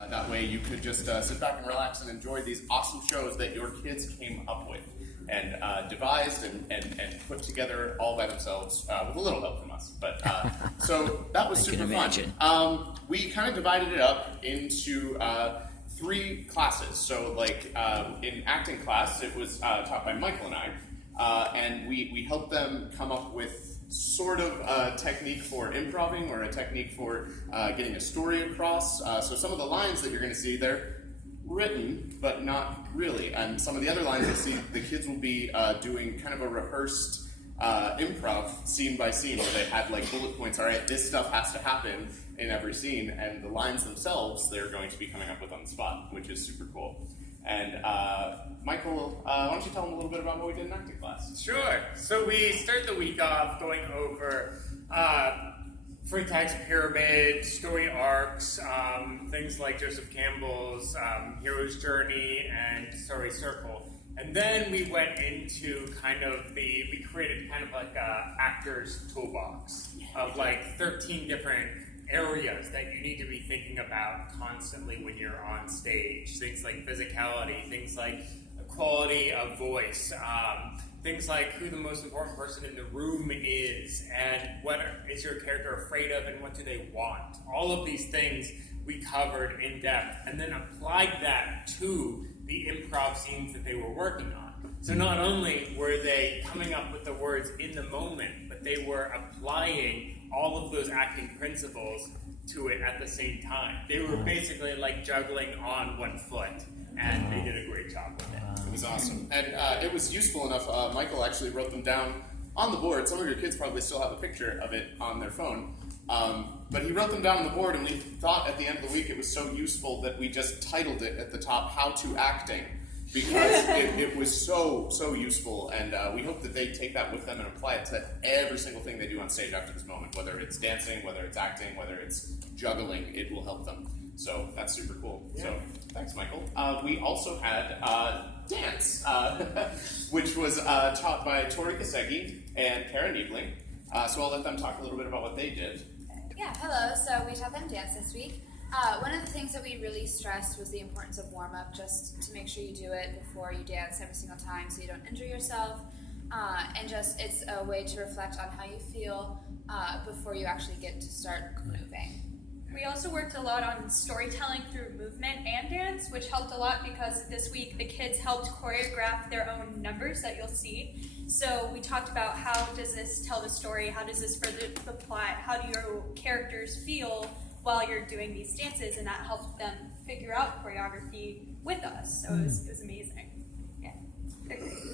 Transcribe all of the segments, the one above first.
That way you could just sit back and relax and enjoy these awesome shows that your kids came up with and devised and put together all by themselves with a little help from us. But so that was super fun. We kind of divided it up into 3 classes. So like in acting class, it was taught by Michael and I, and we helped them come up with sort of a technique for improving or a technique for getting a story across. So some of the lines that you're going to see, they're written, but not really. And some of the other lines you'll see, the kids will be doing kind of a rehearsed improv scene by scene, where they had like bullet points. All right, this stuff has to happen in every scene, and the lines themselves they're going to be coming up with on the spot, which is super cool. And Michael, why don't you tell them a little bit about what we did in acting class? Sure. So we start the week off going over Freytag's pyramid, story arcs, things like Joseph Campbell's Hero's Journey and Story Circle. And then we went into we created kind of like a actor's toolbox of like 13 different areas that you need to be thinking about constantly when you're on stage. Things like physicality, things like quality of voice, things like who the most important person in the room is, and what is your character afraid of, and what do they want. All of these things we covered in depth, and then applied that to the improv scenes that they were working on. So not only were they coming up with the words in the moment, but they were applying all of those acting principles to it at the same time. They were basically like juggling on one foot, and they did a great job with it. It was awesome. And it was useful enough, Michael actually wrote them down on the board. Some of your kids probably still have a picture of it on their phone. But he wrote them down on the board, and we thought at the end of the week it was so useful that we just titled it at the top, How to Acting, because it was so useful, and we hope that they take that with them and apply it to every single thing they do on stage after this moment, whether it's dancing, whether it's acting, whether it's juggling, it will help them. So that's super cool. Yeah. So thanks, Michael. We also had dance, which was taught by Tori Kasegi and Karen Niebling. So I'll let them talk a little bit about what they did. Yeah, hello. So we taught them dance this week. One of the things that we really stressed was the importance of warm-up, just to make sure you do it before you dance every single time so you don't injure yourself. And just it's a way to reflect on how you feel before you actually get to start moving. We also worked a lot on storytelling through movement and dance, which helped a lot because this week the kids helped choreograph their own numbers that you'll see. So we talked about how does this tell the story, how does this further the plot, how do your characters feel while you're doing these dances, and that helped them figure out choreography with us. So it was amazing. Yeah.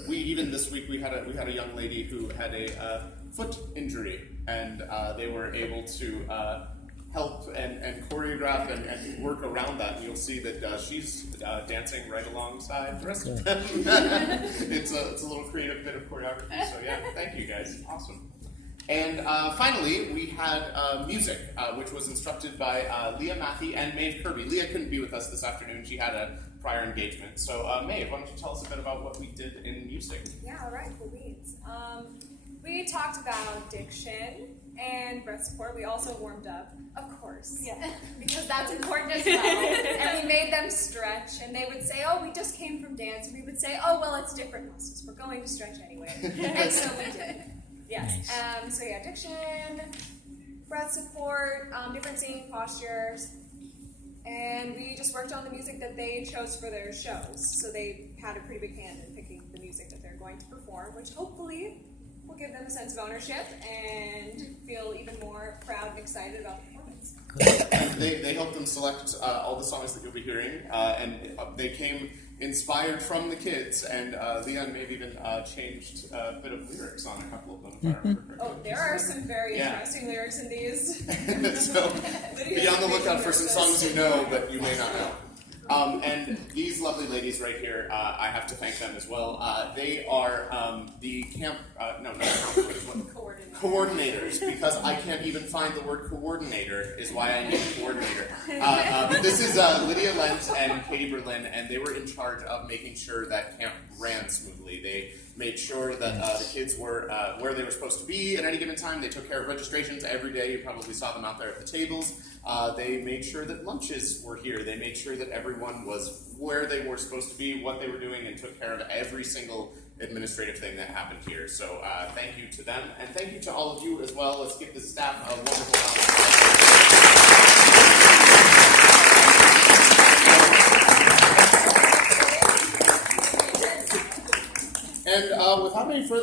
We even this week we had a young lady who had a foot injury, and they were able to help and choreograph and work around that. And you'll see that she's dancing right alongside the rest of them. It's a little creative bit of choreography. So yeah, thank you guys. Awesome. And finally, we had music, which was instructed by Leah Mathey and Maeve Kirby. Leah couldn't be with us this afternoon. She had a prior engagement. So Maeve, why don't you tell us a bit about what we did in music? Yeah, all right, cool beans. We talked about diction and breath support. We also warmed up, of course. Yeah, because that's important as well. And we made them stretch, and they would say, oh, we just came from dance. And we would say, oh, well, it's different muscles. We're going to stretch anyway. And so we did. Yes. Nice. So yeah, diction, breath support, different singing postures. And we just worked on the music that they chose for their shows. So they had a pretty big hand in picking the music that they're going to perform, which hopefully will give them a sense of ownership and feel even more proud and excited about the performance. They helped them select all the songs that you'll be hearing, and they came inspired from the kids, and Leah may have even changed a bit of lyrics on a couple of them, if I remember correctly. Oh, there are some very interesting lyrics in these. So be on the lookout for some songs you know, but you may not know. And these lovely ladies right here, I have to thank them as well. They are the camp, coordinators, because I can't even find the word coordinator, is why I need a coordinator. But this is Lydia Lent and Katie Berlin, and they were in charge of making sure that camp ran smoothly. They made sure that the kids were where they were supposed to be at any given time. They took care of registrations every day. You probably saw them out there at the tables. They made sure that lunches were here. They made sure that everyone was where they were supposed to be, what they were doing, and took care of every single administrative thing that happened here. So thank you to them, and thank you to all of you as well. Let's give the staff a wonderful round of applause. And without any further